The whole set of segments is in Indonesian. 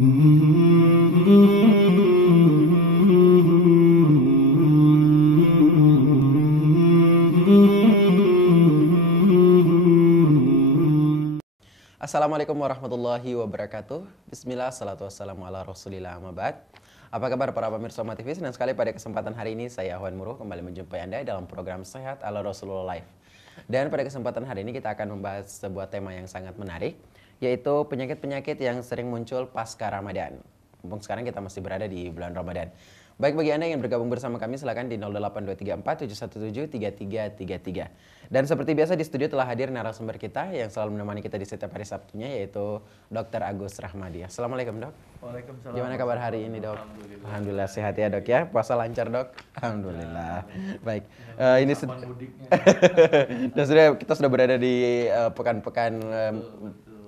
Assalamualaikum warahmatullahi wabarakatuh. Bismillah, salatu wassalamu ala rasulillah, amabad. Apa kabar para pemirsa Oma TV? Senang sekali pada kesempatan hari ini saya Ahwan Muruh kembali menjumpai Anda dalam program Sehat ala Rasulullah Live. Dan pada kesempatan hari ini kita akan membahas sebuah tema yang sangat menarik, yaitu penyakit-penyakit yang sering muncul pasca Ramadan. Mumpung sekarang kita masih berada di bulan Ramadan. Baik, bagi Anda yang bergabung bersama kami silakan di 08234 717 3333. Dan seperti biasa di studio telah hadir narasumber kita yang selalu menemani kita di setiap hari Sabtunya, yaitu Dr. Agus Rahmadi. Assalamualaikum, Dok. Waalaikumsalam. Gimana kabar hari ini, Dok? Alhamdulillah sehat ya, Dok ya. Puasa lancar, Dok? Alhamdulillah. Baik. Ini kita sudah berada di pekan-pekan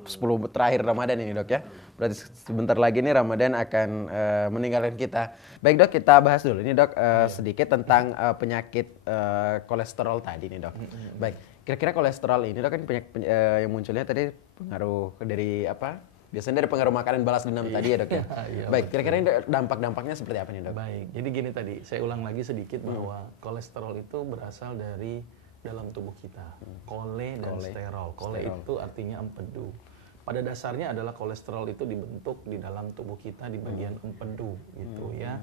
10 terakhir Ramadan ini, Dok ya. Berarti sebentar lagi nih Ramadan akan meninggalkan kita. Baik, Dok, kita bahas dulu ini, Dok, sedikit tentang penyakit kolesterol tadi nih, Dok. Baik, kira-kira kolesterol ini, Dok, kan penyakit yang munculnya tadi pengaruh dari apa? Biasanya dari pengaruh makanan balas dendam tadi ya, Dok ya. Baik, kira-kira ini dampak-dampaknya seperti apa nih, Dok? Baik, jadi gini tadi, saya ulang lagi sedikit bahwa kolesterol itu berasal dari dalam tubuh kita. Kole dan sterol. Kole itu artinya empedu. Pada dasarnya adalah kolesterol itu dibentuk di dalam tubuh kita di bagian empedu gitu ya.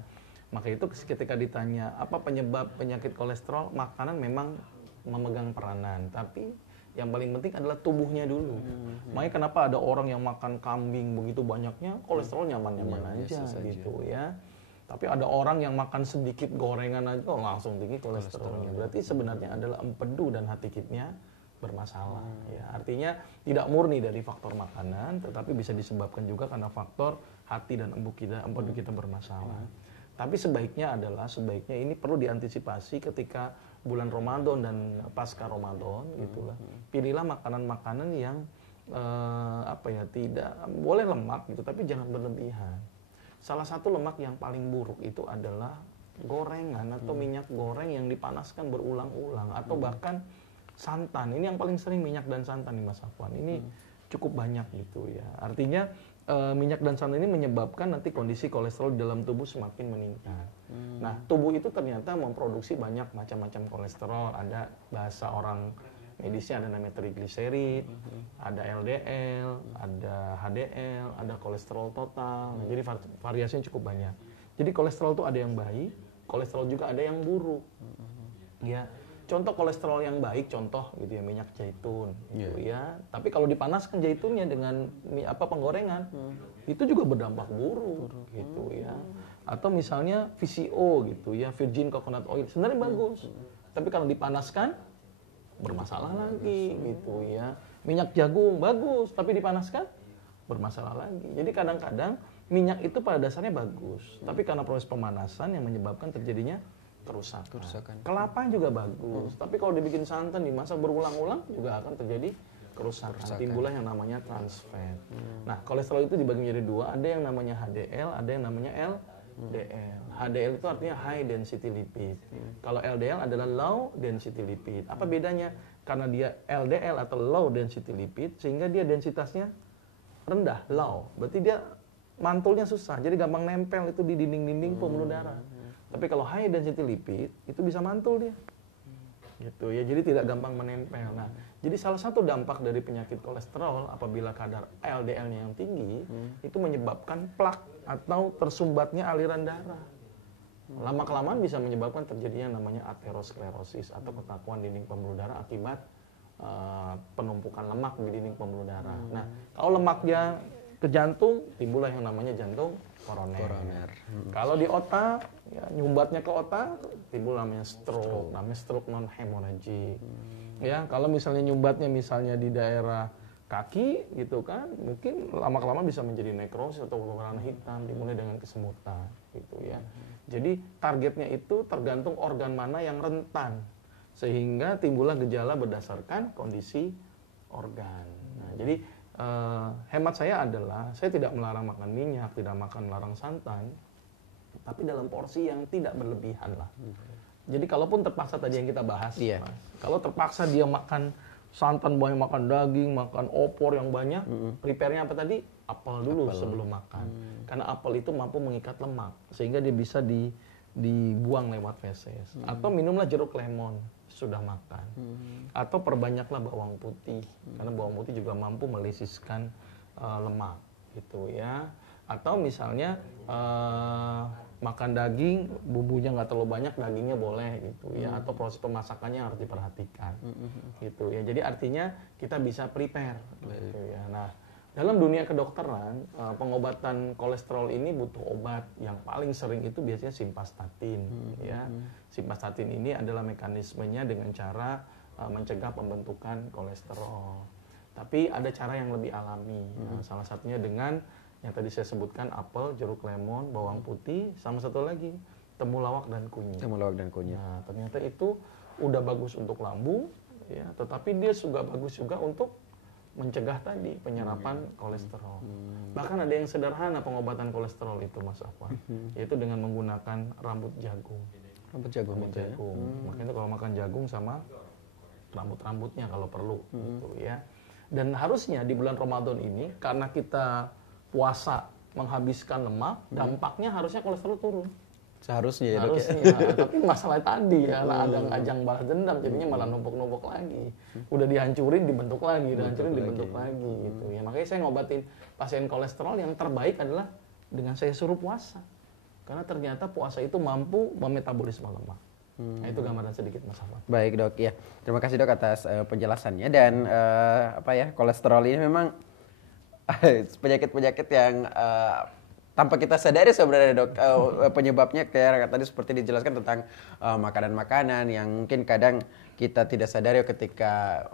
Maka itu ketika ditanya apa penyebab penyakit kolesterol, makanan memang memegang peranan, tapi yang paling penting adalah tubuhnya dulu. Makanya kenapa ada orang yang makan kambing begitu banyaknya, kolesterol nyaman-nyaman aja gitu ya. Tapi ada orang yang makan sedikit gorengan aja langsung tinggi kolesterolnya. Berarti sebenarnya adalah empedu dan hati kitnya bermasalah ya. Artinya tidak murni dari faktor makanan, tetapi bisa disebabkan juga karena faktor hati dan empedu kita bermasalah. Tapi sebaiknya ini perlu diantisipasi ketika bulan Ramadan dan pasca Ramadan gitulah. Pilihlah makanan-makanan yang tidak boleh lemak gitu, tapi jangan berlebihan. Salah satu lemak yang paling buruk itu adalah gorengan atau minyak goreng yang dipanaskan berulang-ulang atau bahkan santan. Ini yang paling sering minyak dan santan nih, Mas Afwan. Ini cukup banyak gitu ya. Artinya minyak dan santan ini menyebabkan nanti kondisi kolesterol dalam tubuh semakin meningkat. Nah, tubuh itu ternyata memproduksi banyak macam-macam kolesterol. Ada bahasa orang medisnya ada namanya trigliserid, ada LDL, ada HDL, ada kolesterol total. Nah, jadi variasinya cukup banyak. Jadi kolesterol itu ada yang baik, kolesterol juga ada yang buruk. Ya. Contoh kolesterol yang baik, contoh gitu ya, minyak zaitun gitu ya. Tapi kalau dipanaskan zaitunnya dengan penggorengan, itu juga berdampak buruk gitu ya. Atau misalnya VCO gitu ya, virgin coconut oil, sebenarnya bagus. Tapi kalau dipanaskan bermasalah lagi gitu ya. Minyak jagung bagus, tapi dipanaskan bermasalah lagi. Jadi kadang-kadang minyak itu pada dasarnya bagus, tapi karena proses pemanasan yang menyebabkan terjadinya kerusakan. Kelapa juga bagus, tapi kalau dibikin santan dimasak berulang-ulang juga akan terjadi kerusakan. Timbullah yang namanya trans fat. Nah, kolesterol itu dibagi menjadi dua, ada yang namanya HDL, ada yang namanya LDL. HDL itu artinya high density lipid. Kalau LDL adalah low density lipid. Apa bedanya? Karena dia LDL atau low density lipid, sehingga dia densitasnya rendah, low. Berarti dia mantulnya susah, jadi gampang nempel itu di dinding-dinding pembuluh darah. Tapi kalau high density lipid itu bisa mantul dia, gitu ya. Jadi tidak gampang menempel. Nah, jadi salah satu dampak dari penyakit kolesterol apabila kadar LDL-nya yang tinggi itu menyebabkan plak atau tersumbatnya aliran darah. Lama-kelamaan bisa menyebabkan terjadinya namanya aterosklerosis atau kekakuan dinding pembuluh darah akibat penumpukan lemak di dinding pembuluh darah. Nah, kalau lemaknya ke jantung, timbullah yang namanya jantung koroner. Kalau di otak, ya, nyumbatnya ke otak, timbul namanya stroke non hemorrhagic. Ya, kalau misalnya nyumbatnya misalnya di daerah kaki gitu kan, mungkin lama-lama bisa menjadi nekrosis atau warna hitam dimulai dengan kesemutan gitu ya. Jadi targetnya itu tergantung organ mana yang rentan, sehingga timbullah gejala berdasarkan kondisi organ. Nah, jadi hemat saya adalah saya tidak melarang makan minyak, tidak melarang santan, tapi dalam porsi yang tidak berlebihan lah. Jadi kalaupun terpaksa tadi yang kita bahas, Mas, kalau terpaksa dia makan santan banyak, makan daging, makan opor yang banyak, prepare-nya apa tadi? Apel dulu sebelum makan. Karena apel itu mampu mengikat lemak sehingga dia bisa dibuang lewat feses. Atau minumlah jeruk lemon sudah makan. Atau perbanyaklah bawang putih karena bawang putih juga mampu melisiskan lemak gitu ya. Atau misalnya makan daging, bumbunya nggak terlalu banyak, dagingnya boleh gitu ya. Atau proses pemasakannya harus diperhatikan gitu ya. Jadi artinya kita bisa prepare gitu ya. Nah, dalam dunia kedokteran, pengobatan kolesterol ini butuh obat. Yang paling sering itu biasanya simvastatin ya. Simvastatin ini adalah mekanismenya dengan cara mencegah pembentukan kolesterol. Tapi ada cara yang lebih alami. Salah satunya dengan yang tadi saya sebutkan apel, jeruk lemon, bawang putih, sama satu lagi temulawak dan kunyit. Temulawak dan kunyit. Nah, ternyata itu udah bagus untuk lambung, ya, tetapi dia juga bagus juga untuk mencegah tadi penyerapan kolesterol. Bahkan ada yang sederhana pengobatan kolesterol itu, Mas Afwan, yaitu dengan menggunakan rambut jagung. Rambut jagung Rambut itu ya? jagung. Makanya kalau makan jagung sama rambut-rambutnya kalau perlu, gitu ya. Dan harusnya di bulan Ramadan ini karena kita puasa menghabiskan lemak, dampaknya harusnya kolesterol turun. Seharusnya ya dok ya? Harusnya, tapi masalah tadi ya, ada ajang balas dendam, jadinya malah numpuk-numpuk lagi. Udah dihancurin, dibentuk lagi, dibentuk lagi gitu ya. Makanya saya ngobatin pasien kolesterol yang terbaik adalah dengan saya suruh puasa. Karena ternyata puasa itu mampu memetabolisme lemak. Nah, itu gambaran sedikit Mas Ahmad. Baik dok, ya. Terima kasih dok atas penjelasannya dan kolesterol ini memang penyakit-penyakit yang tanpa kita sadari sebenarnya dok, penyebabnya kayak tadi seperti dijelaskan tentang makanan-makanan yang mungkin kadang kita tidak sadari ketika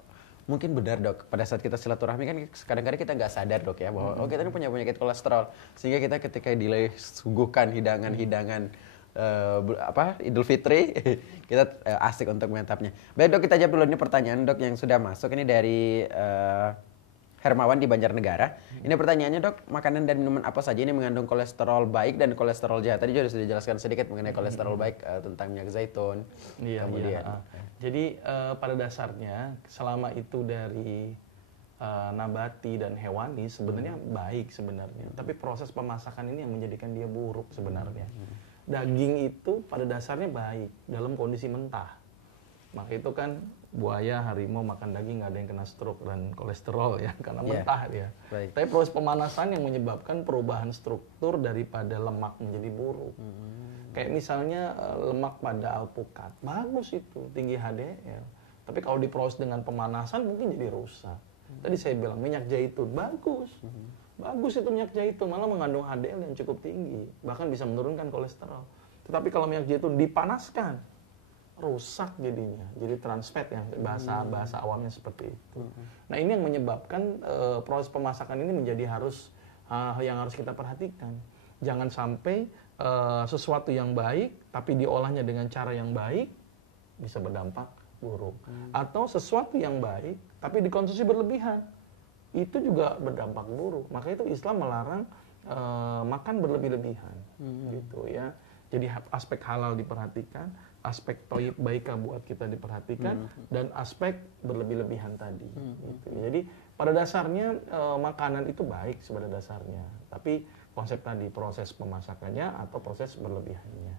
mungkin benar dok pada saat kita silaturahmi kan kadang-kadang kita nggak sadar dok ya bahwa kita ini punya penyakit kolesterol sehingga kita ketika disuguhkan hidangan-hidangan Idul Fitri kita asik untuk menyantapnya. Baik dok, kita jawab dulu ini pertanyaan dok yang sudah masuk ini dari Hermawan di Banjarnegara. Ini pertanyaannya dok, makanan dan minuman apa saja ini mengandung kolesterol baik dan kolesterol jahat? Tadi juga sudah dijelaskan sedikit mengenai kolesterol baik tentang minyak zaitun. Iya, kemudian. iya. Jadi pada dasarnya selama itu dari nabati dan hewani sebenarnya baik sebenarnya. Tapi proses pemasakan ini yang menjadikan dia buruk sebenarnya. Daging itu pada dasarnya baik dalam kondisi mentah. Maka itu kan buaya, harimau makan daging nggak ada yang kena stroke dan kolesterol ya karena mentah dia. Baik. Tapi proses pemanasan yang menyebabkan perubahan struktur daripada lemak menjadi buruk. Kayak misalnya lemak pada alpukat, bagus itu tinggi HDL. Tapi kalau diproses dengan pemanasan mungkin jadi rusak. Tadi saya bilang minyak zaitun bagus. Bagus itu minyak zaitun, malah mengandung HDL yang cukup tinggi, bahkan bisa menurunkan kolesterol. Tetapi kalau minyak zaitun dipanaskan, rusak jadinya, jadi trans fat yang bahasa awamnya seperti itu. Nah ini yang menyebabkan proses pemasakan ini menjadi yang harus kita perhatikan. Jangan sampai sesuatu yang baik tapi diolahnya dengan cara yang baik bisa berdampak buruk. Atau sesuatu yang baik tapi dikonsumsi berlebihan itu juga berdampak buruk. Maka itu Islam melarang makan berlebih-lebihan, gitu ya. Jadi aspek halal diperhatikan, aspek thayyib baika buat kita diperhatikan, dan aspek berlebih-lebihan tadi. Gitu. Jadi pada dasarnya makanan itu baik pada dasarnya, tapi konsep tadi proses pemasakannya atau proses berlebihannya.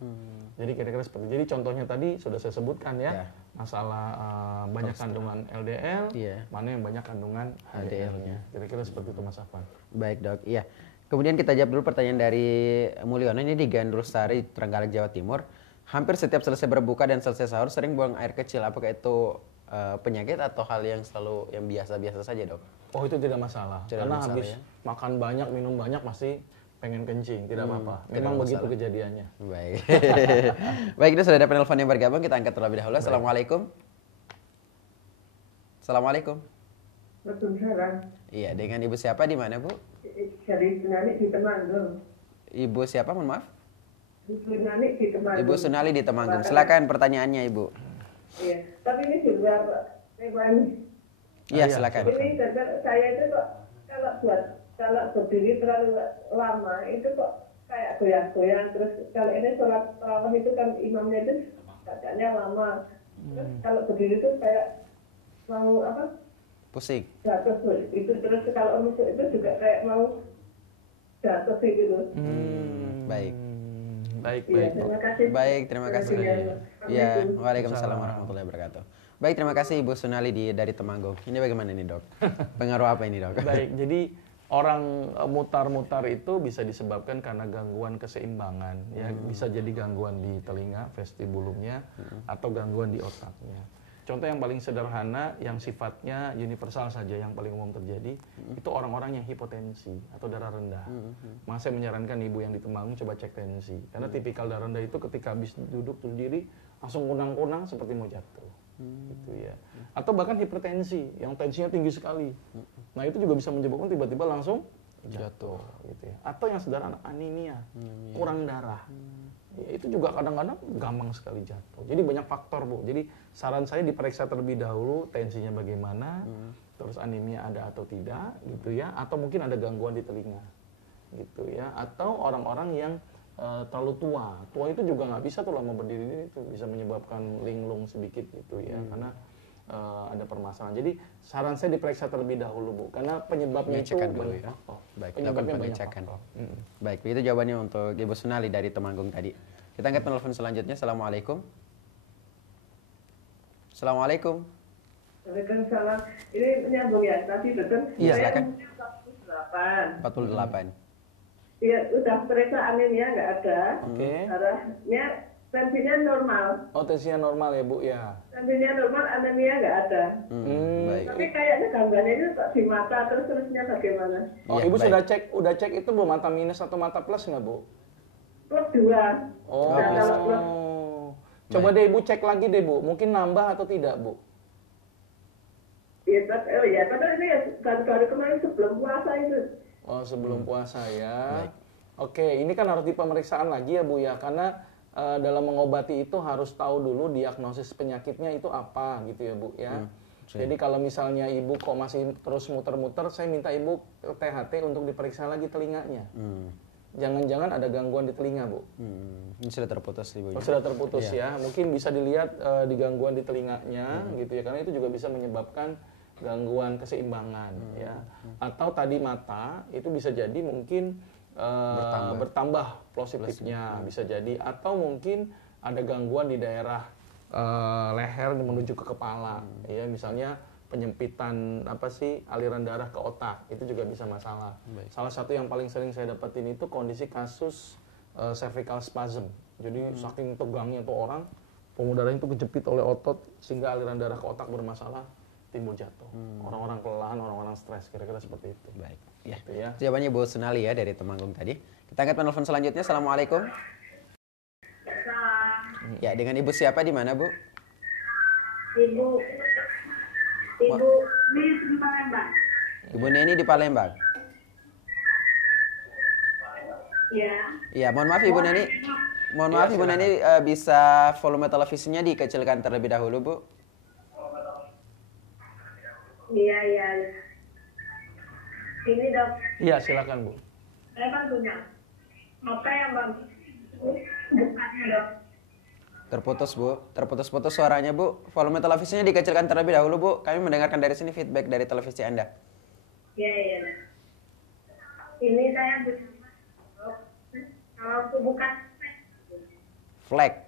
Jadi kira-kira seperti. Jadi contohnya tadi sudah saya sebutkan ya, masalah banyak kandungan LDL, mana yang banyak kandungan HDL-nya. Kira-kira seperti itu Mas Afwan. Baik dok, iya. Kemudian kita jawab dulu pertanyaan dari Mulyono ini di Gandrusari, Trenggalek, Jawa Timur. Hampir setiap selesai berbuka dan selesai sahur sering buang air kecil. Apakah itu penyakit atau hal yang selalu yang biasa-biasa saja dok? Oh itu tidak masalah. Karena masalah, habis makan banyak, minum banyak pasti pengen kencing, tidak apa-apa. Memang begitu kejadiannya. Baik. Baik, itu sudah ada penelpon yang bergabung, kita angkat terlebih dahulu. Assalamualaikum. Assalamualaikum. Waalaikumsalam. Iya, dengan ibu siapa di mana bu? Dari Sunani di Temanggung. Ibu siapa, mohon maaf? Sunani di Temanggung. Ibu Sunali di Temanggung. Silakan pertanyaannya ibu. Iya, tapi ini juga Pak Rewan. Iya, silakan. Ini saya itu kok kalau berdiri terlalu lama itu kok kayak goyang-goyang, terus kalau ini sholat tarawih itu kan imamnya itu bacaannya lama, terus kalau berdiri itu kayak mau apa? Pusing. Jatuh itu, terus kalau rusuk itu juga kayak mau jatuh gitu. Baik. Baik, Iya, baik. terima kasih. Baik, terima kasih. Ya, Assalamualaikum. waalaikumsalam warahmatullahi wabarakatuh. Baik, terima kasih Ibu Sunali dari Temanggung. Ini bagaimana ini, Dok? Pengaruh apa ini, Dok? Baik, jadi orang mutar-mutar itu bisa disebabkan karena gangguan keseimbangan, ya bisa jadi gangguan di telinga, vestibulumnya, atau gangguan di otaknya. Contoh yang paling sederhana, yang sifatnya universal saja, yang paling umum terjadi, itu orang-orang yang hipotensi atau darah rendah. Maka saya menyarankan ibu yang di Temanggung coba cek tensi, karena tipikal darah rendah itu ketika habis duduk berdiri langsung kunang-kunang seperti mau jatuh. Gitu ya. Atau bahkan hipertensi yang tensinya tinggi sekali. Nah, itu juga bisa menyebabkan tiba-tiba langsung jatuh gitu ya. Atau yang sederhana anemia, kurang darah. Ya, itu juga kadang-kadang gampang sekali jatuh. Jadi banyak faktor, Bu. Jadi saran saya diperiksa terlebih dahulu tensinya bagaimana, terus anemia ada atau tidak gitu ya, atau mungkin ada gangguan di telinga. Gitu ya. Atau orang-orang yang terlalu tua. Tua itu juga nggak bisa tuh lama berdiri, itu bisa menyebabkan linglung sedikit gitu ya, karena ada permasalahan. Jadi saran saya diperiksa terlebih dahulu, Bu, karena penyebabnya itu Pengecekan dulu banyak ya. faktor. Baik, Penyebabnya lakukan banyak pengecekan. faktor. Baik, begitu jawabannya untuk Ibu Sunali dari Temanggung tadi. Kita angkat telepon selanjutnya. Assalamualaikum. Assalamualaikum. Waalaikumsalam. Ini menyambung ya, tadi betul. Iya, Saya silakan. umurnya 48. 48. Iya, udah periksa anemia nggak ada. Oke. Darahnya tensinya normal. Oh, tensinya normal ya, Bu ya. Tensinya normal, anemia nggak ada. Baik. Tapi kayaknya gangguannya itu di mata, terusnya bagaimana? Oh, Iya, Ibu baik. sudah cek itu, Bu, mata minus atau mata plus nggak, Bu? Plus 2. Oh. Nah, kalau plus Coba deh Ibu cek lagi deh, Bu. Mungkin nambah atau tidak, Bu? ya, tapi ini ya baru kemarin sebelum puasa itu. Oh, sebelum puasa ya. Oke, ini kan harus di pemeriksaan lagi ya, Bu ya. Karena dalam mengobati itu harus tahu dulu diagnosis penyakitnya itu apa gitu ya, Bu ya. Jadi kalau misalnya Ibu kok masih terus muter-muter, saya minta Ibu THT untuk diperiksa lagi telinganya. Jangan-jangan ada gangguan di telinga, Bu. Ini sudah terputus, Ibu. Oh, sudah terputus ya. Mungkin bisa dilihat di gangguan di telinganya gitu ya. Karena itu juga bisa menyebabkan gangguan keseimbangan ya. Atau tadi mata itu bisa jadi mungkin bertambah positifnya bisa jadi, atau mungkin ada gangguan di daerah leher menuju ke kepala ya, misalnya penyempitan aliran darah ke otak, itu juga bisa masalah. Salah satu yang paling sering saya dapetin itu kondisi kasus cervical spasm. Jadi saking tegangnya tuh orang, pembuluh darah itu kejepit oleh otot sehingga aliran darah ke otak bermasalah, timbul jatuh. Orang-orang kelelahan, orang-orang stres, kira-kira seperti itu. Baik. Ya. Gitu ya. Jawabannya Ibu Sunali ya dari Temanggung tadi. Kita angkat penelpon selanjutnya. Assalamualaikum. Ya, dengan Ibu siapa di mana, Bu? Ibu di Palembang. Ibu Neni di Palembang. Ya. Iya, mohon maaf Ibu Neni. Mohon maaf Ibu Neni, bisa volume televisinya dikecilkan terlebih dahulu, Bu. Iya. Ini dok, Iya, silakan, Bu. saya kan punya mata yang bagus. Bukannya dok. Terputus, Bu. Terputus-putus suaranya, Bu. Volume televisinya dikecilkan terlebih dahulu, Bu. Kami mendengarkan dari sini feedback dari televisi Anda. Iya. Ini saya punya kalau aku buka Flag.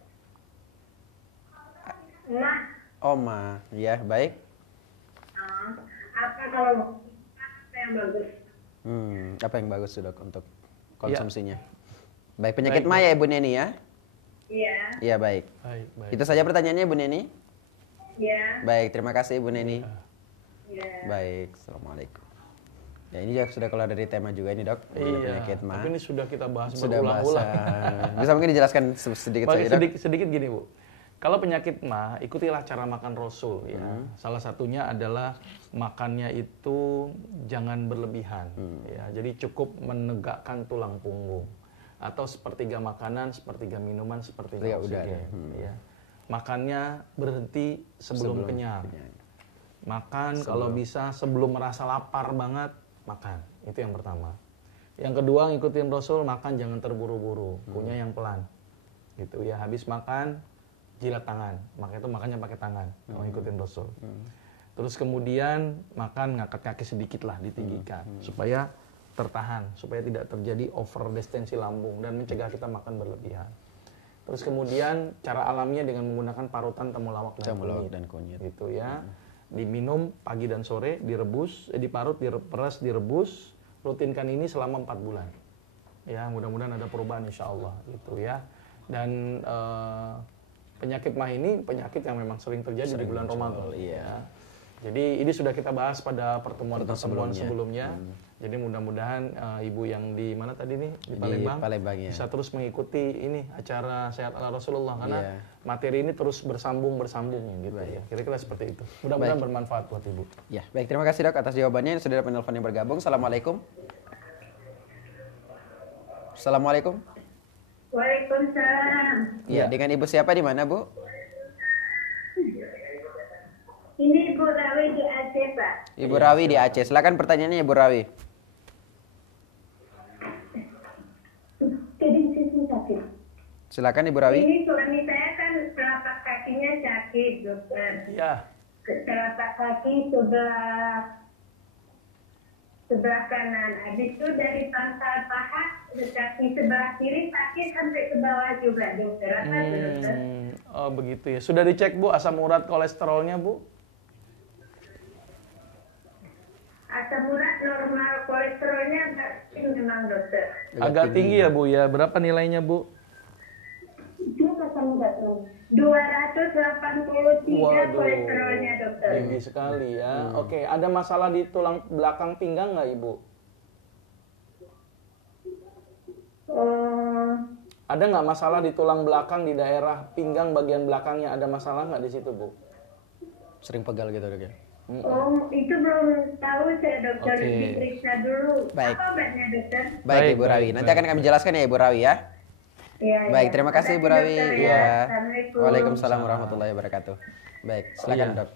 emas, Oma. Ya, baik. apa kalau apa yang bagus? Apa yang bagus, Dok, untuk konsumsinya? Ya. Baik, penyakit Baik, mah ya, Ibu Neni ya? Iya. Iya, baik. Baik. Itu saja pertanyaannya, Ibu Neni. Iya. Baik, terima kasih Ibu Neni. Iya. Baik, Assalamualaikum. Ya, ini juga sudah keluar dari tema juga ini, Dok. Mengenai penyakit mah. Tapi ini sudah kita bahas Sudah bahasa. berulang-ulang. Bisa mungkin dijelaskan sedikit saja, Dok? Sedikit gini, Bu. Kalau penyakit mah, ikutilah cara makan Rasul ya. Salah satunya adalah makannya itu jangan berlebihan ya. Jadi cukup menegakkan tulang punggung. Atau sepertiga makanan, sepertiga minuman, sepertiga oksigen ya. Makannya berhenti sebelum kenyang. Makan kalau bisa sebelum merasa lapar banget, makan. Itu yang pertama. Yang kedua, ngikutin Rasul, makan jangan terburu-buru, punya yang pelan. Gitu ya, habis makan jilat tangan, makanya itu makannya pakai tangan, kalau ngikutin Rasul. Terus kemudian makan ngangkat kaki sedikit lah, ditinggikan, supaya tertahan supaya tidak terjadi overdistensi lambung dan mencegah kita makan berlebihan. Terus kemudian cara alaminya dengan menggunakan parutan temulawak dan kunyit. Gitu ya. Diminum pagi dan sore, direbus, diparut, diperes, direbus. Rutinkan ini selama 4 bulan. Ya, mudah-mudahan ada perubahan insya Allah gitu ya. Dan penyakit mah ini penyakit yang memang sering terjadi di bulan Ramadan. Iya. Jadi ini sudah kita bahas pada pertemuan sebelumnya. Jadi mudah-mudahan ibu yang di mana tadi nih di Palembang ya. bisa terus mengikuti ini acara Sehat ala Rasulullah karena materi ini terus bersambung gitu ya. Kira-kira seperti itu. Mudah-mudahan bermanfaat buat ibu. Ya, baik, terima kasih Dok atas jawabannya. Sudah ada penelpon yang bergabung. Assalamualaikum. Assalamualaikum. Waalaikumsalam. Iya, dengan Ibu siapa di mana, Bu? Ini Ibu Rawi di Aceh, Pak. Ibu Rawi di Aceh. Silakan pertanyaannya Ibu Rawi. Sakit. Silakan Ibu Rawi. Ini suami saya kan telapak kakinya sakit, dokter. Iya. Telapak kaki sebelah kanan. Habis itu dari pangkal paha kaki sebelah kiri sakit sampai ke bawah juga, dokter. Apa itu, dokter? Oh begitu ya. Sudah dicek Bu asam urat kolesterolnya Bu? Asam urat normal, kolesterolnya agak tinggi memang, dokter. Agak tinggi ya Bu ya. Berapa nilainya Bu? Dia asam urat 283 kolesterolnya, dokter. Tinggi sekali ya. Oke, ada masalah di tulang belakang pinggang nggak Ibu? Ada nggak masalah di tulang belakang di daerah pinggang bagian belakangnya, ada masalah nggak di situ Bu? Sering pegal gitu Dok ya? Itu belum tahu saya, dokter. Diperiksa dulu. Baik. Apa obatnya, dokter? Baik Ibu Rawi. Nanti akan kami jelaskan ya Ibu Rawi ya. Iya. Baik, terima kasih Ibu Rawi. Ya. Waalaikumsalam warahmatullahi wabarakatuh. Baik, silakan Dok.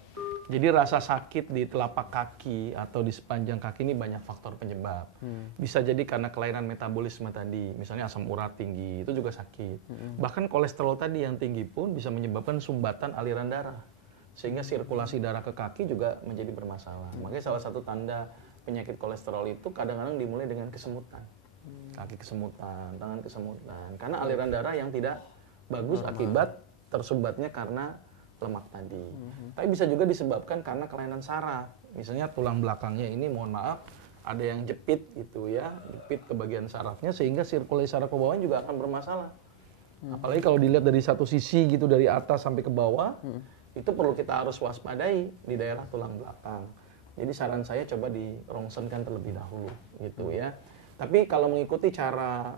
Jadi rasa sakit di telapak kaki atau di sepanjang kaki ini banyak faktor penyebab. Bisa jadi karena kelainan metabolisme tadi, misalnya asam urat tinggi, itu juga sakit. Bahkan kolesterol tadi yang tinggi pun bisa menyebabkan sumbatan aliran darah. Sehingga sirkulasi darah ke kaki juga menjadi bermasalah. Makanya salah satu tanda penyakit kolesterol itu kadang-kadang dimulai dengan kesemutan. Kaki kesemutan, tangan kesemutan. Karena aliran darah yang tidak bagus akibat tersumbatnya karena lemak tadi. Tapi bisa juga disebabkan karena kelainan saraf. Misalnya tulang belakangnya ini mohon maaf ada yang jepit gitu ya, jepit ke bagian sarafnya sehingga sirkulasi saraf ke bawahnya juga akan bermasalah. Apalagi kalau dilihat dari satu sisi gitu dari atas sampai ke bawah, itu perlu kita harus waspadai di daerah tulang belakang. Jadi saran saya coba dirongsenkan terlebih dahulu gitu ya. Tapi kalau mengikuti cara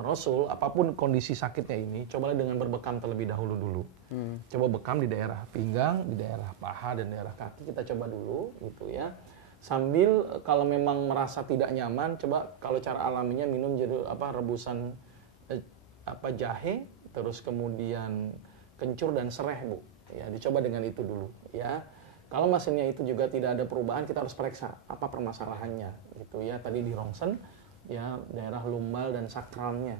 Rasul, apapun kondisi sakitnya ini, cobalah dengan berbekam terlebih dahulu dulu. Coba bekam di daerah pinggang, di daerah paha dan daerah kaki kita coba dulu gitu ya. Sambil kalau memang merasa tidak nyaman, coba kalau cara alaminya minum rebusan jahe, terus kemudian kencur dan sereh Bu. Ya, dicoba dengan itu dulu ya. Kalau mesinnya itu juga tidak ada perubahan, kita harus periksa apa permasalahannya gitu ya. Tadi di rongsen ya daerah lumbal dan sakrumnya.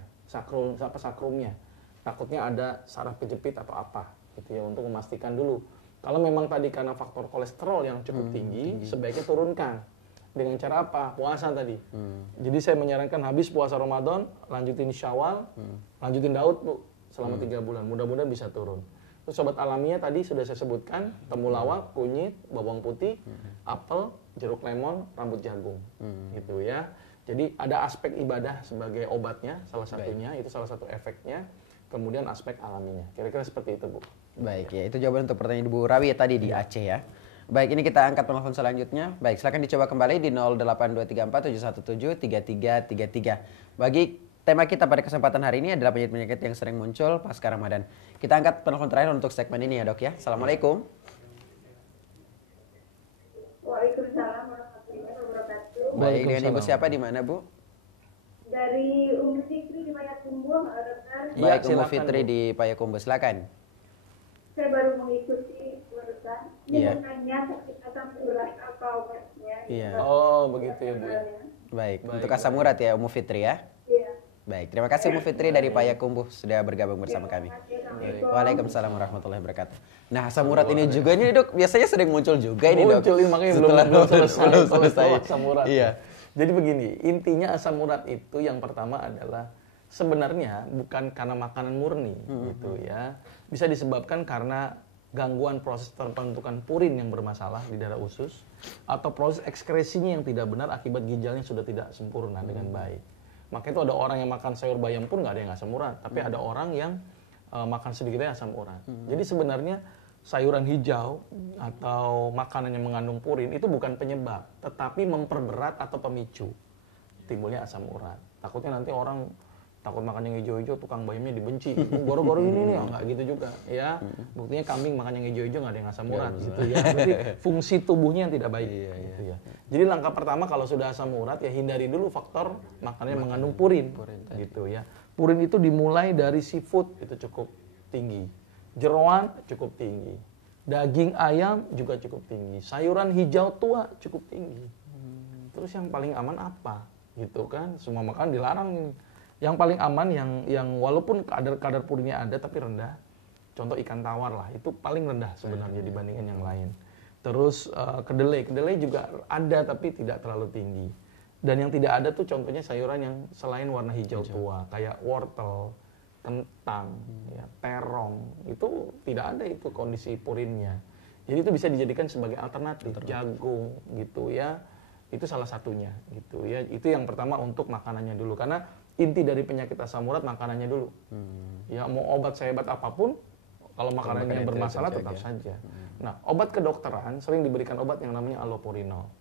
Takutnya ada saraf kejepit atau apa gitu ya, untuk memastikan dulu. Kalau memang tadi karena faktor kolesterol yang cukup tinggi, sebaiknya turunkan. Dengan cara apa? Puasa tadi. Jadi saya menyarankan habis puasa Ramadan, lanjutin Syawal, lanjutin Daud Bu selama 3 bulan. Mudah-mudahan bisa turun. Terus sobat alamiah tadi sudah saya sebutkan, temulawak, kunyit, bawang putih, apel, jeruk lemon, rambut jagung. Gitu ya. Jadi ada aspek ibadah sebagai obatnya, salah satunya, itu salah satu efeknya. Kemudian aspek alaminya. Kira-kira seperti itu Bu. Baik ya, itu jawaban untuk pertanyaan Ibu Rawi ya, tadi di Aceh ya. Baik, ini kita angkat penelpon selanjutnya. Baik, silakan dicoba kembali di 08234 717 3333. Bagi tema kita pada kesempatan hari ini adalah penyakit-penyakit yang sering muncul pasca Ramadan. Kita angkat penelpon terakhir untuk segmen ini ya Dok ya. Assalamualaikum. Waalaikumsalam warahmatullahi wabarakatuh. Baik, dengan Ibu siapa di mana Bu? Dari Fikri di Payakumbuh, dokter. Baik, Iya, Ummu Fitri di Payakumbuh, silakan. Saya baru mengikuti barusan. Iya. Tanya sakit asam urat apa obatnya? Iya. Oh, begitu ya Bu. Baik, untuk asam urat ya Ummu Fitri ya. Iya. Baik, terima kasih Ummu Fitri dari Payakumbuh sudah bergabung bersama kami. Waalaikumsalam warahmatullahi wabarakatuh. Nah, asam urat ini juga ini Dok, biasanya sering muncul juga ini Dok. Muncul, makanya belum selesai asam urat. Iya. Jadi begini, intinya asam urat itu yang pertama adalah sebenarnya bukan karena makanan murni gitu ya. Bisa disebabkan karena gangguan proses terbentukan purin yang bermasalah di daerah usus atau proses ekskresinya yang tidak benar akibat ginjalnya sudah tidak sempurna dengan baik. Makanya itu ada orang yang makan sayur bayam pun nggak ada yang asam urat, tapi ada orang yang makan sedikitnya asam urat. Jadi sebenarnya sayuran hijau atau makanan yang mengandung purin itu bukan penyebab, tetapi memperberat atau pemicu timbulnya asam urat. Takutnya nanti orang takut makan yang hijau-hijau, tukang bayamnya dibenci. Goro-goro ini nih, nggak gitu juga. Ya, buktinya kambing makan yang hijau-hijau nggak ada yang asam urat gitu ya. Berarti fungsi tubuhnya yang tidak baik. Gitu ya. Jadi langkah pertama kalau sudah asam urat ya hindari dulu faktor makanan yang mengandung purin gitu ya. Purin itu dimulai dari seafood itu cukup tinggi, jeroan cukup tinggi, daging ayam juga cukup tinggi, sayuran hijau tua cukup tinggi. Terus yang paling aman apa? Gitu kan? Semua makanan dilarang nih. Yang paling aman yang walaupun kadar purinnya ada tapi rendah, contoh ikan tawar lah, itu paling rendah sebenarnya dibandingkan yang lain. Terus kedelai juga ada tapi tidak terlalu tinggi. Dan yang tidak ada tuh contohnya sayuran yang selain warna hijau tua, kayak wortel, kentang, ya, terong, itu tidak ada itu kondisi purinnya. Jadi itu bisa dijadikan sebagai alternatif, jagung gitu ya. Itu salah satunya gitu ya. Itu yang pertama untuk makanannya dulu karena inti dari penyakit asam urat makanannya dulu. Ya mau obat sehebat apapun kalau makanannya bermasalah tetap saja. Nah, obat kedokteran sering diberikan obat yang namanya allopurinol.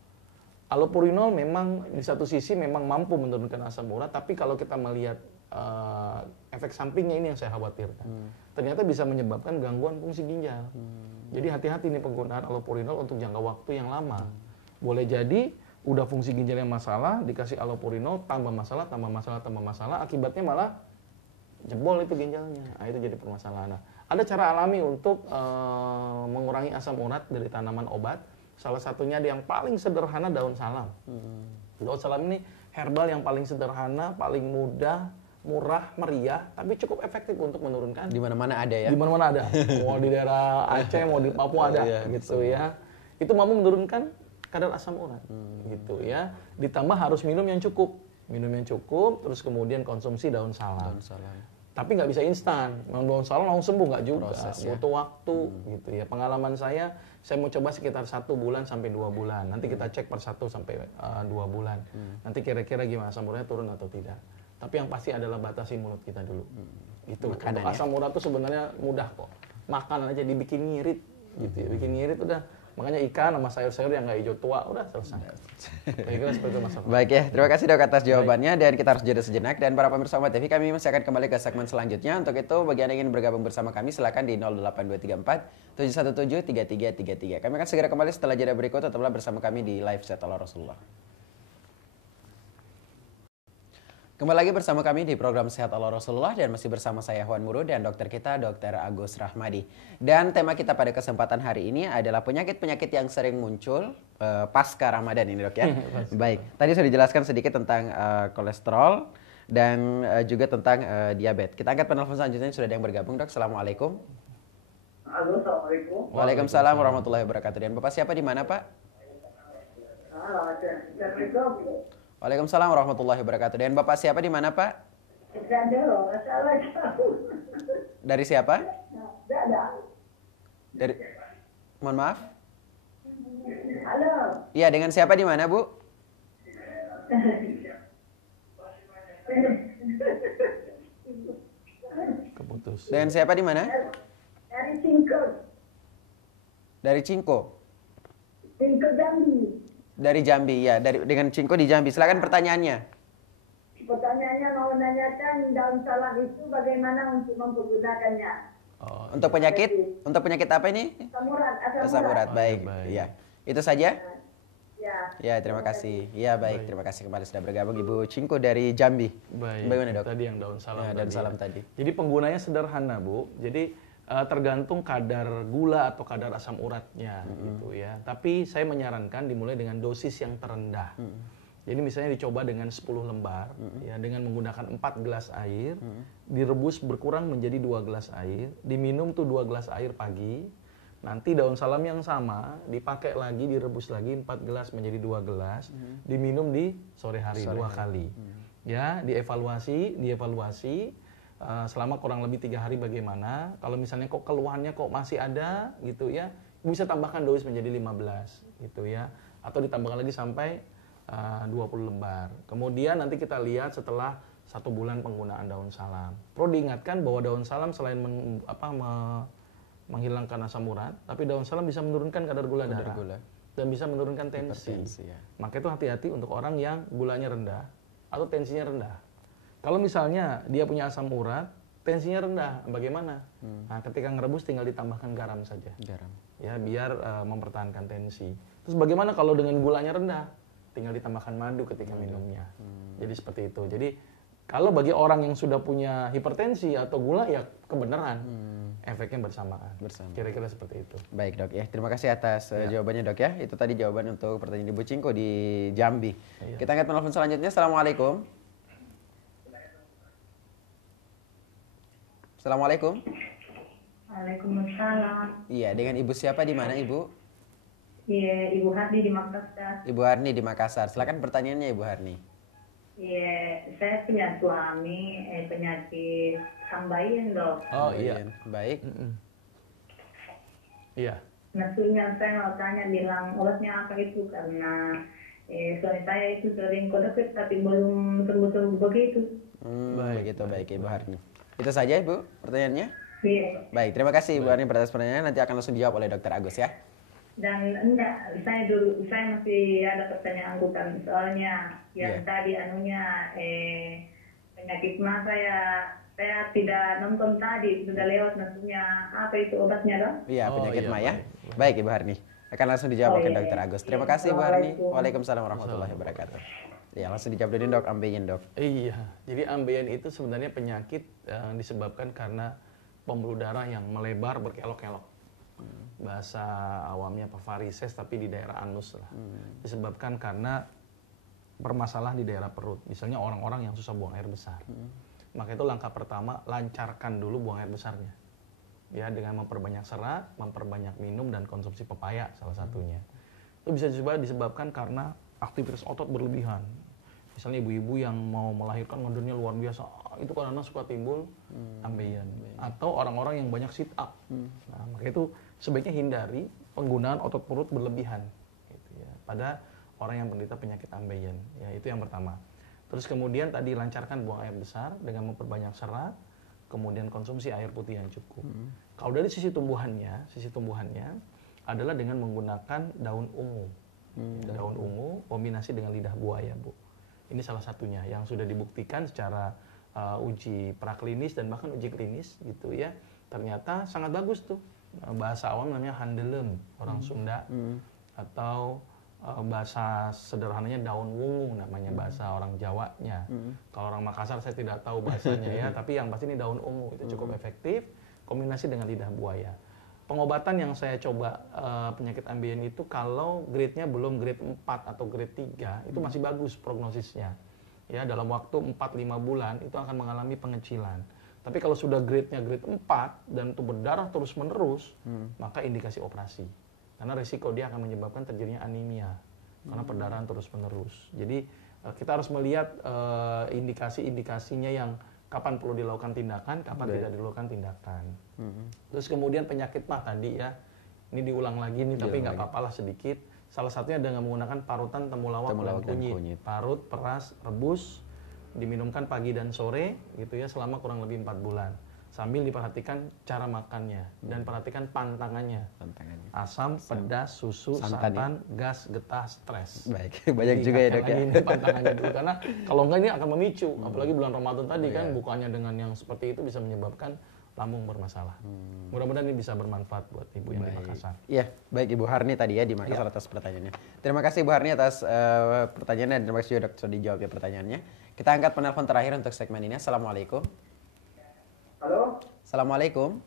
Allopurinol memang di satu sisi memang mampu menurunkan asam urat, tapi kalau kita melihat efek sampingnya ini yang saya khawatirkan. Ternyata bisa menyebabkan gangguan fungsi ginjal. Jadi hati-hati nih penggunaan allopurinol untuk jangka waktu yang lama. Boleh jadi udah fungsi ginjalnya masalah, dikasih allopurinol, tambah masalah, akibatnya malah jebol itu ginjalnya. Nah, itu jadi permasalahan. Nah, ada cara alami untuk mengurangi asam urat dari tanaman obat. Salah satunya yang paling sederhana daun salam. Daun salam ini herbal yang paling sederhana, paling mudah, murah, meriah, tapi cukup efektif untuk menurunkan. Di mana-mana ada ya? Di mana-mana ada. Mau di daerah Aceh, mau di Papua ada, gitu ya. Itu mampu menurunkan kadar asam urat gitu ya. Ditambah harus minum yang cukup, terus kemudian konsumsi daun salam. Tapi nggak bisa instan, daun salam langsung sembuh nggak juga, butuh waktu gitu ya. Pengalaman saya mau coba sekitar 1 bulan sampai 2 bulan. Nanti kita cek per 1 sampai 2 bulan. Nanti kira-kira gimana asam uratnya turun atau tidak. Tapi yang pasti adalah batasi mulut kita dulu. Itu untuk asam urat tuh sebenarnya mudah kok. Makan aja dibikin ngirit gitu ya. Bikin ngirit udah. Makanya ikan sama sayur-sayur yang nggak hijau tua udah selesai. Baiklah seperti itu Mas Afan. Baik ya, terima kasih Dok atas jawabannya dan kita harus jeda sejenak dan para pemirsa Omad TV kami masih akan kembali ke segmen selanjutnya. Untuk itu bagi Anda yang ingin bergabung bersama kami silakan di 08234 717 3333. Kami akan segera kembali setelah jeda berikut, tetaplah bersama kami di Live Sehat ala Rasulullah. Kembali lagi bersama kami di program Sehat ala Rasulullah dan masih bersama saya Huan Muru dan dokter kita Dr. Agus Rahmadi. Dan tema kita pada kesempatan hari ini adalah penyakit-penyakit yang sering muncul pasca Ramadan ini Dok ya. Baik, tadi sudah dijelaskan sedikit tentang kolesterol dan juga tentang diabetes. Kita angkat penelpon selanjutnya, sudah ada yang bergabung Dok. Assalamualaikum. Halo, Assalamualaikum. Waalaikumsalam warahmatullahi wabarakatuh. Dan Bapak siapa di mana Pak? Assalamualaikum. Waalaikumsalam warahmatullahi wabarakatuh. Dan Bapak siapa di mana, Pak? Dari siapa? Dari Mohon maaf. Halo. Iya, dengan siapa di mana, Bu? Keputus. Dengan siapa di mana? Dari Cingko. Dari Cingko. Cingko Jambi. Dari Jambi, ya. Dengan Cingko di Jambi. Silakan pertanyaannya. Pertanyaannya mau menanyakan daun salam itu bagaimana untuk menggunakannya? Untuk penyakit apa ini? Asam urat. Baik. Ya. Itu saja? Ya, terima kasih. Ya, baik. Terima kasih kembali sudah bergabung Ibu Cingko dari Jambi. Baik. Bagaimana, Dok? Tadi yang daun salam. Ya, daun salam tadi. Jadi penggunanya sederhana, Bu. Jadi tergantung kadar gula atau kadar asam uratnya gitu ya. Tapi saya menyarankan dimulai dengan dosis yang terendah. Jadi misalnya dicoba dengan 10 lembar ya dengan menggunakan 4 gelas air, direbus berkurang menjadi 2 gelas air, diminum tuh 2 gelas air pagi, Nanti daun salam yang sama dipakai lagi, direbus lagi 4 gelas menjadi 2 gelas, diminum di sore hari 2 kali. Ya, dievaluasi selama kurang lebih 3 hari bagaimana. Kalau misalnya kok keluhannya kok masih ada gitu ya, bisa tambahkan dosis menjadi 15 gitu ya. Atau ditambahkan lagi sampai 20 lembar. Kemudian nanti kita lihat setelah 1 bulan penggunaan daun salam. Perlu diingatkan bahwa daun salam selain menghilangkan asam urat, tapi daun salam bisa menurunkan kadar gula darah dan bisa menurunkan tensi. Ya. Maka itu hati-hati untuk orang yang gulanya rendah atau tensinya rendah. Kalau misalnya dia punya asam urat, tensinya rendah, bagaimana? Nah, ketika ngerebus tinggal ditambahkan garam saja. Garam. Ya, biar mempertahankan tensi. Terus bagaimana kalau dengan gulanya rendah? Tinggal ditambahkan madu ketika minumnya. Jadi seperti itu. Jadi kalau bagi orang yang sudah punya hipertensi atau gula ya kebenaran efeknya bersamaan. Kira-kira seperti itu. Baik dok ya, terima kasih atas jawabannya dok ya. Itu tadi jawaban untuk pertanyaan Ibu Cingko di Jambi. Kita angkat telepon selanjutnya. Assalamualaikum. Assalamualaikum. Waalaikumsalam. Iya, dengan Ibu siapa di mana Ibu? Iya, Ibu Hardi di Makassar. Ibu Harni di Makassar. Silakan pertanyaannya Ibu Harni. Iya, saya punya suami penyakit ambeien dok. Oh iya. Baik. Iya. Maksudnya saya mau tanya bilang obatnya apa itu karena suami saya itu sering kodok tapi belum sembuh-sembuh begitu. Baik Ibu Harni. Itu saja Ibu pertanyaannya? Iya. Baik, terima kasih Ibu Harni atas pertanyaannya. Nanti akan langsung dijawab oleh Dokter Agus ya. Dan saya masih ada pertanyaan bukan soalnya yang tadi penyakit mah saya tidak nonton tadi sudah lewat maksudnya apa itu obatnya dong? Iya, penyakit mah ya. Baik Ibu Harni, akan langsung dijawab oleh Dokter Agus. Terima kasih Ibu Harni. Waalaikumsalam warahmatullahi wabarakatuh. Ya, langsung dijawab dari dok, ambeien dok. Iya, jadi ambeien itu sebenarnya penyakit yang disebabkan karena pembuluh darah yang melebar berkelok-kelok. Bahasa awamnya apa varises tapi di daerah anus lah. Disebabkan karena permasalahan di daerah perut. Misalnya orang-orang yang susah buang air besar. Maka itu langkah pertama, lancarkan dulu buang air besarnya. Ya, dengan memperbanyak serat, memperbanyak minum dan konsumsi pepaya salah satunya. Itu bisa juga disebabkan karena aktivitas otot berlebihan. Misalnya ibu-ibu yang mau melahirkan ngendurnya luar biasa, itu karena suka timbul ambeien. Atau orang-orang yang banyak sit up. Nah, maka itu sebaiknya hindari penggunaan otot perut berlebihan gitu ya, pada orang yang menderita penyakit ambeien. Ya, itu yang pertama. Terus kemudian tadi lancarkan buang air besar dengan memperbanyak serat, kemudian konsumsi air putih yang cukup. Kalau dari sisi tumbuhannya adalah dengan menggunakan daun ungu. Daun ungu kombinasi dengan lidah buaya, Bu. Ini salah satunya yang sudah dibuktikan secara uji praklinis dan bahkan uji klinis gitu ya. Ternyata sangat bagus tuh. Bahasa awam namanya handelem orang Sunda, atau bahasa sederhananya daun wungu namanya bahasa orang Jawanya. Kalau orang Makassar saya tidak tahu bahasanya ya, tapi yang pasti ini daun ungu itu cukup efektif kombinasi dengan lidah buaya. Pengobatan yang saya coba penyakit ambeien itu kalau grade-nya belum grade 4 atau grade 3 itu masih bagus prognosisnya. Ya, dalam waktu 4-5 bulan itu akan mengalami pengecilan. Tapi kalau sudah grade-nya grade 4 dan itu berdarah terus-menerus, maka indikasi operasi. Karena risiko dia akan menyebabkan terjadinya anemia karena perdarahan terus-menerus. Jadi kita harus melihat indikasi-indikasinya yang kapan perlu dilakukan tindakan, kapan tidak dilakukan tindakan. Terus kemudian penyakit mah tadi ya, ini diulang lagi nih, tapi nggak apa-apa lah sedikit. Salah satunya dengan menggunakan parutan temulawak dan kunyit. Parut, peras, rebus, diminumkan pagi dan sore gitu ya selama kurang lebih 4 bulan. Sambil diperhatikan cara makannya dan perhatikan pantangannya. Asam, pedas, susu, santan, gas, getah, stres. Baik, banyak juga ya dok ya. Ini pantangannya dulu karena kalau enggak ini akan memicu, apalagi bulan Ramadan tadi kan bukannya dengan yang seperti itu bisa menyebabkan lambung bermasalah. Mudah-mudahan ini bisa bermanfaat buat ibu yang di Makassar. Iya, baik Ibu Harni tadi ya di Makassar atas pertanyaannya. Terima kasih Ibu Harni atas pertanyaannya dan terima kasih dok sudah dijawab ya pertanyaannya. Kita angkat penelpon terakhir untuk segmen ini. Assalamualaikum. Halo. Assalamualaikum.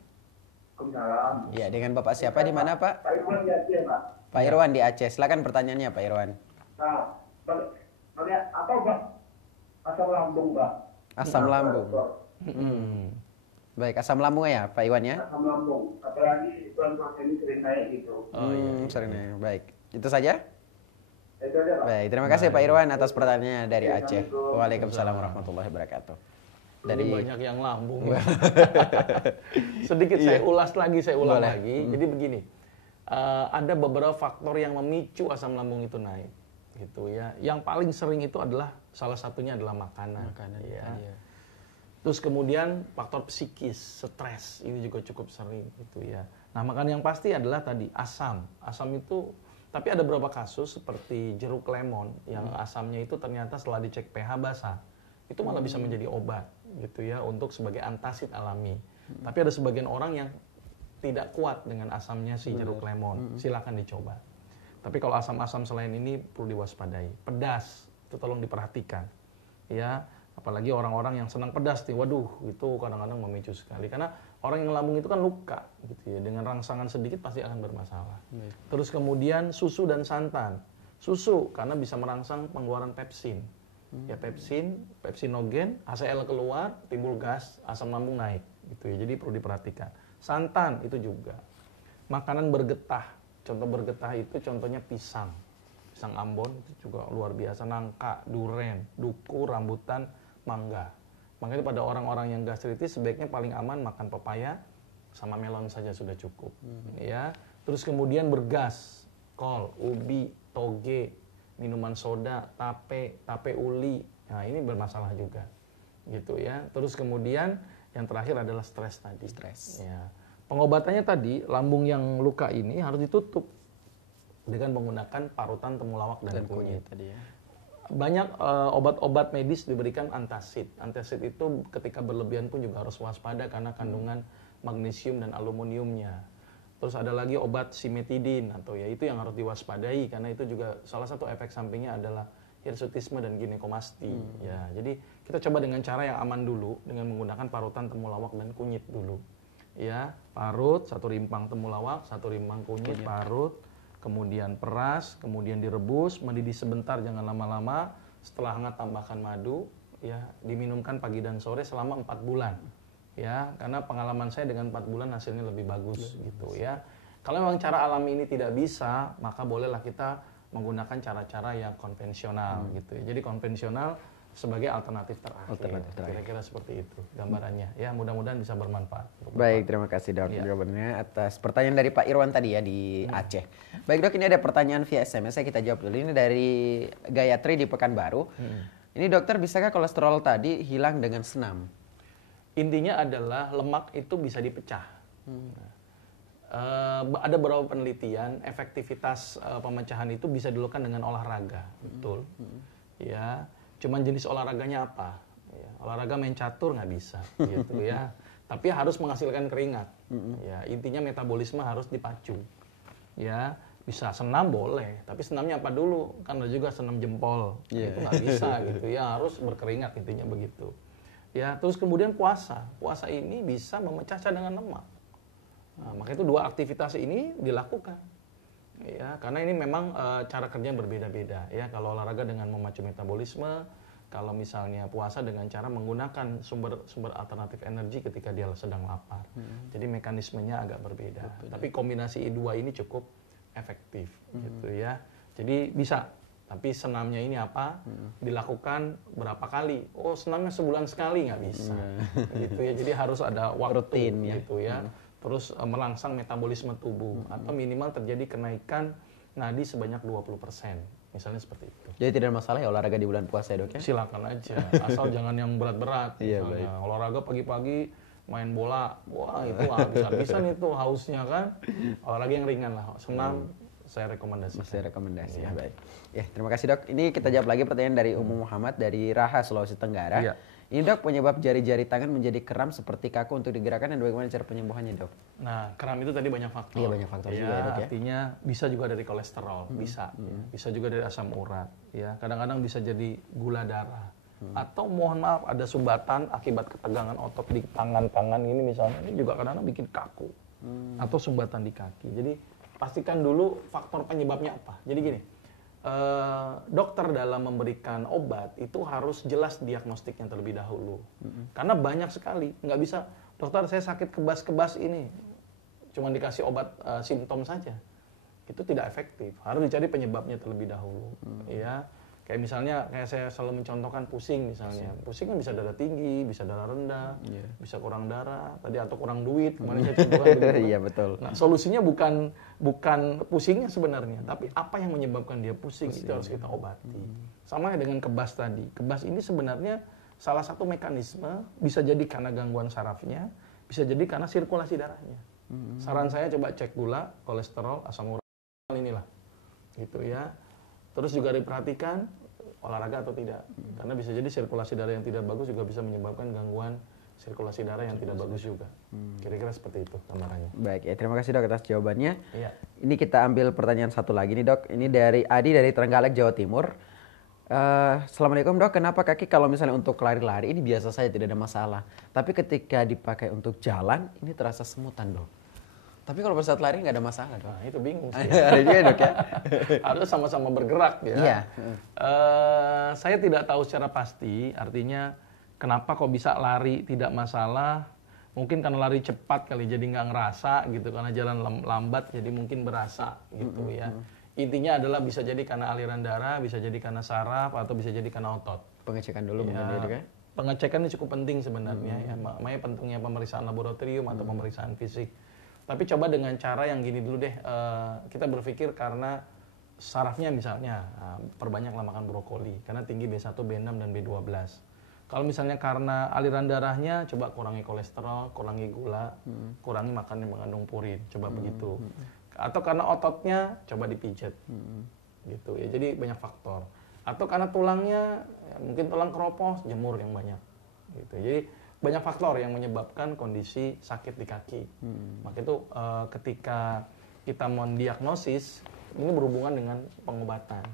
Waalaikumsalam. Iya, dengan Bapak siapa di mana Pak? Pak Irwan di Aceh, Pak. Pak Irwan di Aceh. Silakan pertanyaannya Pak Irwan. Nah, apa Pak? Asam lambung, Pak. Asam lambung. Baik, asam lambung ya Pak Iwan ya? asam lambung. Apalagi bulan puasa ini sering naik gitu. Oh iya. Sering nih. Baik, itu saja. Itu aja Pak. Baik, terima kasih Pak Irwan atas pertanyaannya dari Oke, Aceh. Assalamualaikum. Waalaikumsalam warahmatullahi wabarakatuh. Dari Dari banyak yang lambung. Sedikit saya ulang Boleh. lagi. Jadi begini, ada beberapa faktor yang memicu asam lambung itu naik, gitu ya. Yang paling sering itu adalah salah satunya adalah makanan. Ya. iya. Terus kemudian faktor psikis, stres ini juga cukup sering, gitu ya. Nah, makanan yang pasti adalah tadi asam. Asam itu, tapi ada beberapa kasus seperti jeruk lemon yang asamnya itu ternyata setelah dicek pH basah itu malah bisa menjadi obat, gitu ya, untuk sebagai antasid alami. Tapi ada sebagian orang yang tidak kuat dengan asamnya si jeruk lemon, silakan dicoba. Tapi kalau asam-asam selain ini perlu diwaspadai. Pedas itu tolong diperhatikan, ya. Apalagi orang-orang yang senang pedas nih, waduh, itu kadang-kadang memicu sekali. Karena orang yang lambung itu kan luka, gitu ya. Dengan rangsangan sedikit pasti akan bermasalah. Terus kemudian susu dan santan. Susu karena bisa merangsang pengeluaran pepsin. Ya pepsin, pepsinogen, HCl keluar, timbul gas, asam lambung naik, gitu ya. Jadi perlu diperhatikan. Santan itu juga. Makanan bergetah. Contoh bergetah itu contohnya pisang. Pisang Ambon itu juga luar biasa, nangka, duren, duku, rambutan, mangga. Makanya pada orang-orang yang gastritis sebaiknya paling aman makan pepaya sama melon saja sudah cukup. Ya. Terus kemudian bergas, kol, ubi, toge, minuman soda, tape uli. Nah, ini bermasalah juga. Gitu ya. Terus kemudian yang terakhir adalah stres tadi. Stres. Ya. Pengobatannya tadi lambung yang luka ini harus ditutup dengan menggunakan parutan temulawak dan kunyit. tadi ya. Banyak obat-obat medis diberikan antasid. Antasid itu ketika berlebihan pun juga harus waspada karena kandungan magnesium dan aluminiumnya. Terus ada lagi obat simetidin atau ya itu yang harus diwaspadai karena itu juga salah satu efek sampingnya adalah hirsutisme dan ginekomasti. Ya, jadi kita coba dengan cara yang aman dulu dengan menggunakan parutan temulawak dan kunyit dulu. Ya, parut, 1 rimpang temulawak, 1 rimpang kunyit, parut, kemudian peras, kemudian direbus, mendidih sebentar jangan lama-lama. Setelah hangat tambahkan madu, ya, diminumkan pagi dan sore selama 4 bulan. Ya, karena pengalaman saya dengan 4 bulan hasilnya lebih bagus gitu ya. Kalau memang cara alami ini tidak bisa, maka bolehlah kita menggunakan cara-cara yang konvensional gitu ya. Jadi konvensional sebagai alternatif terakhir. Kira-kira seperti itu gambarannya. Ya, mudah-mudahan bisa bermanfaat. Baik, terima kasih Dok jawabannya atas pertanyaan dari Pak Irwan tadi ya di Aceh. Baik Dok, ini ada pertanyaan via SMS, kita jawab dulu. Ini dari Gayatri di Pekanbaru. Ini dokter, bisakah kolesterol tadi hilang dengan senam? Intinya adalah lemak itu bisa dipecah. Ada beberapa penelitian efektivitas pemecahan itu bisa dilakukan dengan olahraga, betul. Ya, cuman jenis olahraganya apa? Ya, olahraga main catur nggak bisa, gitu ya. Tapi harus menghasilkan keringat. Ya, intinya metabolisme harus dipacu. Ya, bisa senam boleh, tapi senamnya apa dulu? Kan ada juga senam jempol, itu nggak bisa, gitu ya. Harus berkeringat intinya begitu. Ya, terus kemudian puasa ini bisa memecah cadangan lemak. Nah, maka itu 2 aktivitas ini dilakukan. Ya, karena ini memang cara kerjanya berbeda-beda. Ya, kalau olahraga dengan memacu metabolisme, kalau misalnya puasa dengan cara menggunakan sumber alternatif energi ketika dia sedang lapar. Jadi mekanismenya agak berbeda. Tapi kombinasi dua ini cukup efektif, gitu ya. Jadi bisa. Tapi senamnya ini apa? Dilakukan berapa kali? Oh, senamnya sebulan sekali nggak bisa. Gitu ya. Jadi harus ada waktu rutin, ya. gitu ya. Terus merangsang metabolisme tubuh atau minimal terjadi kenaikan nadi sebanyak 20%. Misalnya seperti itu. Jadi tidak ada masalah ya olahraga di bulan puasa ya Dok ya? Silakan aja. Asal jangan yang berat-berat. Iya, Misalnya baik. olahraga pagi-pagi main bola. Wah, itu habis-habisan itu hausnya kan. Olahraga yang ringan lah. Senam saya rekomendasikan. Masih rekomendasi ya, baik. Ya, terima kasih Dok. Ini kita jawab lagi pertanyaan dari Umu Muhammad dari Raha, Sulawesi Tenggara. Iya. Ini Dok, penyebab jari-jari tangan menjadi kram seperti kaku untuk digerakkan dan bagaimana cara penyembuhannya Dok? Nah, kram itu tadi banyak faktor. Iya, banyak faktor juga ya, Dok, ya. Artinya bisa juga dari kolesterol, bisa. Bisa juga dari asam urat, ya. Kadang-kadang bisa jadi gula darah. Atau mohon maaf ada sumbatan akibat ketegangan otot di tangan-tangan ini misalnya, ini juga kadang-kadang bikin kaku. Atau sumbatan di kaki. Jadi pastikan dulu faktor penyebabnya apa. Jadi gini, dokter dalam memberikan obat itu harus jelas diagnostiknya terlebih dahulu. Karena banyak sekali, nggak bisa, dokter saya sakit kebas-kebas ini, cuma dikasih obat simptom saja, itu tidak efektif. Harus dicari penyebabnya terlebih dahulu. Ya, kayak misalnya kayak saya selalu mencontohkan pusing misalnya. Pusing kan bisa darah tinggi, bisa darah rendah, bisa kurang darah, tadi atau kurang duit. Kemarin saya contohkan begitu. Iya betul. Nah, solusinya bukan pusingnya sebenarnya, tapi apa yang menyebabkan dia pusing. Itu harus kita obati. Sama dengan kebas tadi. Kebas ini sebenarnya salah satu mekanisme, bisa jadi karena gangguan sarafnya, bisa jadi karena sirkulasi darahnya. Saran saya coba cek gula, kolesterol, asam urat, inilah, gitu ya. Terus juga diperhatikan olahraga atau tidak, karena bisa jadi sirkulasi darah yang tidak bagus juga bisa menyebabkan gangguan sirkulasi darah yang tidak bagus juga. Kira-kira seperti itu gambarannya. Baik, ya terima kasih dok atas jawabannya. Iya. Ini kita ambil pertanyaan satu lagi nih dok. Ini dari Adi dari Trenggalek, Jawa Timur. Assalamualaikum dok, kenapa kaki kalau misalnya untuk lari-lari ini biasa saja tidak ada masalah, tapi ketika dipakai untuk jalan ini terasa semutan dok. Tapi kalau pas saat lari nggak ada masalah dok. Nah, itu bingung sih. Ada juga dok ya. Harus sama-sama bergerak ya. Iya. Saya tidak tahu secara pasti, artinya kenapa kok bisa lari tidak masalah. Mungkin karena lari cepat kali jadi nggak ngerasa gitu, karena jalan lambat jadi mungkin berasa gitu ya. Intinya adalah bisa jadi karena aliran darah, bisa jadi karena saraf, atau bisa jadi karena otot. Pengecekan dulu Ya, mungkin ya dok ya. pengecekan ini cukup penting sebenarnya ya. Makanya pentingnya pemeriksaan laboratorium atau pemeriksaan fisik. Tapi coba dengan cara yang gini dulu deh, kita berpikir karena sarafnya misalnya, perbanyaklah makan brokoli, karena tinggi B1, B6, dan B12. Kalau misalnya karena aliran darahnya, coba kurangi kolesterol, kurangi gula, kurangi makan yang mengandung purin, coba begitu. Atau karena ototnya, coba dipijat, gitu ya. Jadi banyak faktor. Atau karena tulangnya, ya mungkin tulang keropos, jemur yang banyak, gitu. Jadi banyak faktor yang menyebabkan kondisi sakit di kaki. Maka itu ketika kita mendiagnosis, ini berhubungan dengan pengobatan.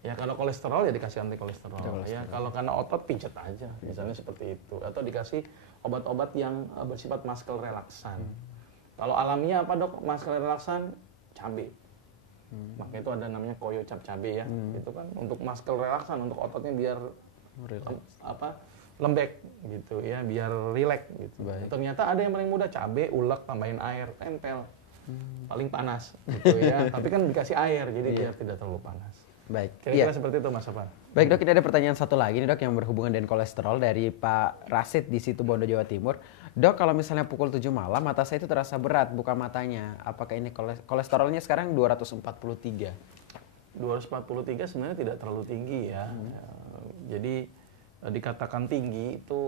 Ya kalau kolesterol ya dikasih anti kolesterol. Ya kalau karena otot pijat aja, misalnya seperti itu. Atau dikasih obat-obat yang bersifat muscle relaksan. Kalau alamiah apa dok? Muscle relaksan, cabai. Maka itu ada namanya koyo cap cabai ya. Itu kan untuk muscle relaksan, untuk ototnya biar lembek gitu ya, biar rileks gitu. Ternyata ada yang paling mudah, cabai, ulek, tambahin air, tempel. Paling panas gitu ya. Tapi kan dikasih air jadi biar tidak terlalu panas. Baik. Kira-kira seperti itu Mas Sofan. Baik dok, ini ada pertanyaan satu lagi nih dok yang berhubungan dengan kolesterol dari Pak Rasid di Situbondo, Jawa Timur. Dok, kalau misalnya pukul 7 malam mata saya itu terasa berat buka matanya. Apakah ini kolesterolnya sekarang 243? 243 sebenarnya tidak terlalu tinggi ya. Jadi dikatakan tinggi itu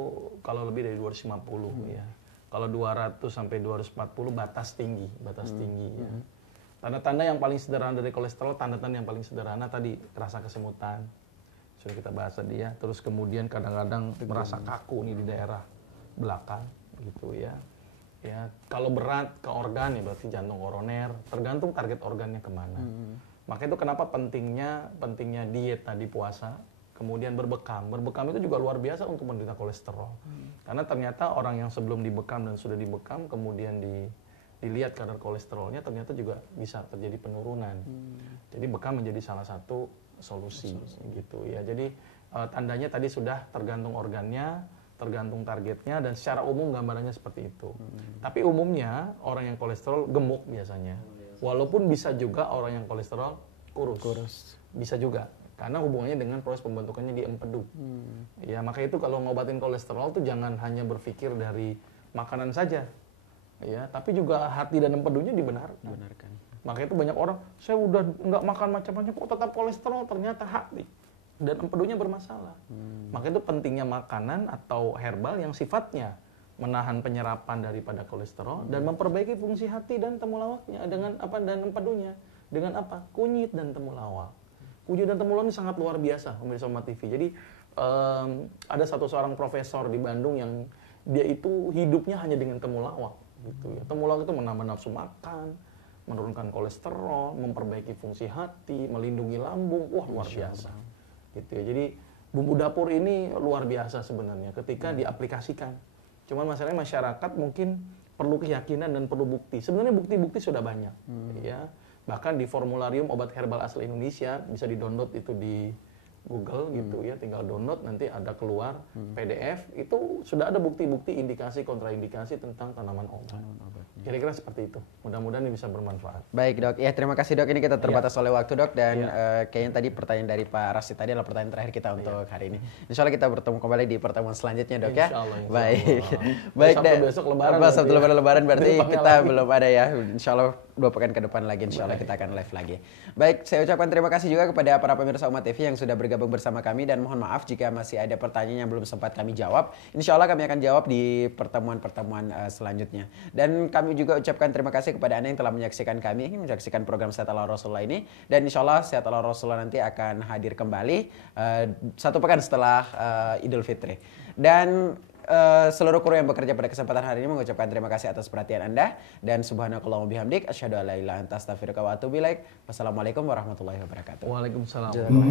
kalau lebih dari 250 ya. Kalau 200 sampai 240 batas tinggi ya. Tanda-tanda yang paling sederhana dari kolesterol, tanda-tanda yang paling sederhana tadi rasa kesemutan. Sudah kita bahas tadi ya. Terus kemudian kadang-kadang merasa kaku nih di daerah belakang gitu ya. Ya, kalau berat ke organ ya berarti jantung, koroner, tergantung target organnya kemana. Maka itu kenapa pentingnya diet tadi, puasa, kemudian berbekam. Berbekam itu juga luar biasa untuk menderita kolesterol. Karena ternyata orang yang sebelum dibekam dan sudah dibekam kemudian dilihat kadar kolesterolnya ternyata juga bisa terjadi penurunan. Jadi bekam menjadi salah satu solusi gitu ya. Jadi tandanya tadi sudah tergantung organnya, tergantung targetnya, dan secara umum gambarannya seperti itu. Tapi umumnya orang yang kolesterol gemuk biasanya. Walaupun bisa juga orang yang kolesterol kurus. Bisa juga. Karena hubungannya dengan proses pembentukannya di empedu. Ya, maka itu kalau ngobatin kolesterol tuh jangan hanya berpikir dari makanan saja. Ya, tapi juga hati dan empedunya dibenarkan. Maka itu banyak orang, saya udah nggak makan macam-macam kok tetap kolesterol, ternyata hati dan empedunya bermasalah. Maka itu pentingnya makanan atau herbal yang sifatnya menahan penyerapan daripada kolesterol dan memperbaiki fungsi hati dan temulawaknya dengan apa, dan empedunya dengan apa? Kunyit dan temulawak. Kunyit dan temulawak ini sangat luar biasa pemirsa Somat TV. Jadi ada seorang profesor di Bandung yang dia itu hidupnya hanya dengan temulawak gitu ya. Temulawak itu menambah nafsu makan, menurunkan kolesterol, memperbaiki fungsi hati, melindungi lambung. Wah, luar biasa. Gitu ya. Jadi bumbu dapur ini luar biasa sebenarnya ketika diaplikasikan. Cuman masalahnya masyarakat mungkin perlu keyakinan dan perlu bukti. Sebenarnya bukti-bukti sudah banyak. Ya. Bahkan di formularium obat herbal asal Indonesia bisa di-download itu di Google gitu ya, tinggal download nanti ada keluar PDF, itu sudah ada bukti-bukti indikasi kontraindikasi tentang tanaman obat. Kira-kira seperti itu. Mudah-mudahan ini bisa bermanfaat. Baik dok, ya terima kasih dok. Ini kita terbatas oleh waktu dok dan Iya. kayaknya tadi pertanyaan dari Pak Rasid tadi adalah pertanyaan terakhir kita untuk hari ini. Insya Allah kita bertemu kembali di pertemuan selanjutnya dok ya. Insya Allah, insya Baik, Allah. baik Sabtu besok Lebaran berarti Sabtu ya. lebaran berarti Depannya kita lagi. belum ada ya. Insya Allah 2 pekan ke depan lagi Insya Allah kita akan live lagi. Baik, saya ucapkan terima kasih juga kepada para pemirsa Umat TV yang sudah bergabung bersama kami dan mohon maaf jika masih ada pertanyaan yang belum sempat kami jawab. Insya Allah kami akan jawab di pertemuan-pertemuan selanjutnya. Dan kami juga ucapkan terima kasih kepada Anda yang telah menyaksikan kami, menyaksikan program Sehat ala Rasulullah ini. Dan insya Allah Sehat ala Rasulullah nanti akan hadir kembali 1 pekan setelah Idul Fitri. Dan seluruh kru yang bekerja pada kesempatan hari ini mengucapkan terima kasih atas perhatian Anda. Dan subhanakallahumma bihamdik, asyhadu an la ilaha illa anta astaghfiruka wa atubu ilaik. Wassalamualaikum warahmatullahi wabarakatuh. Waalaikumsalam. Jazakallah.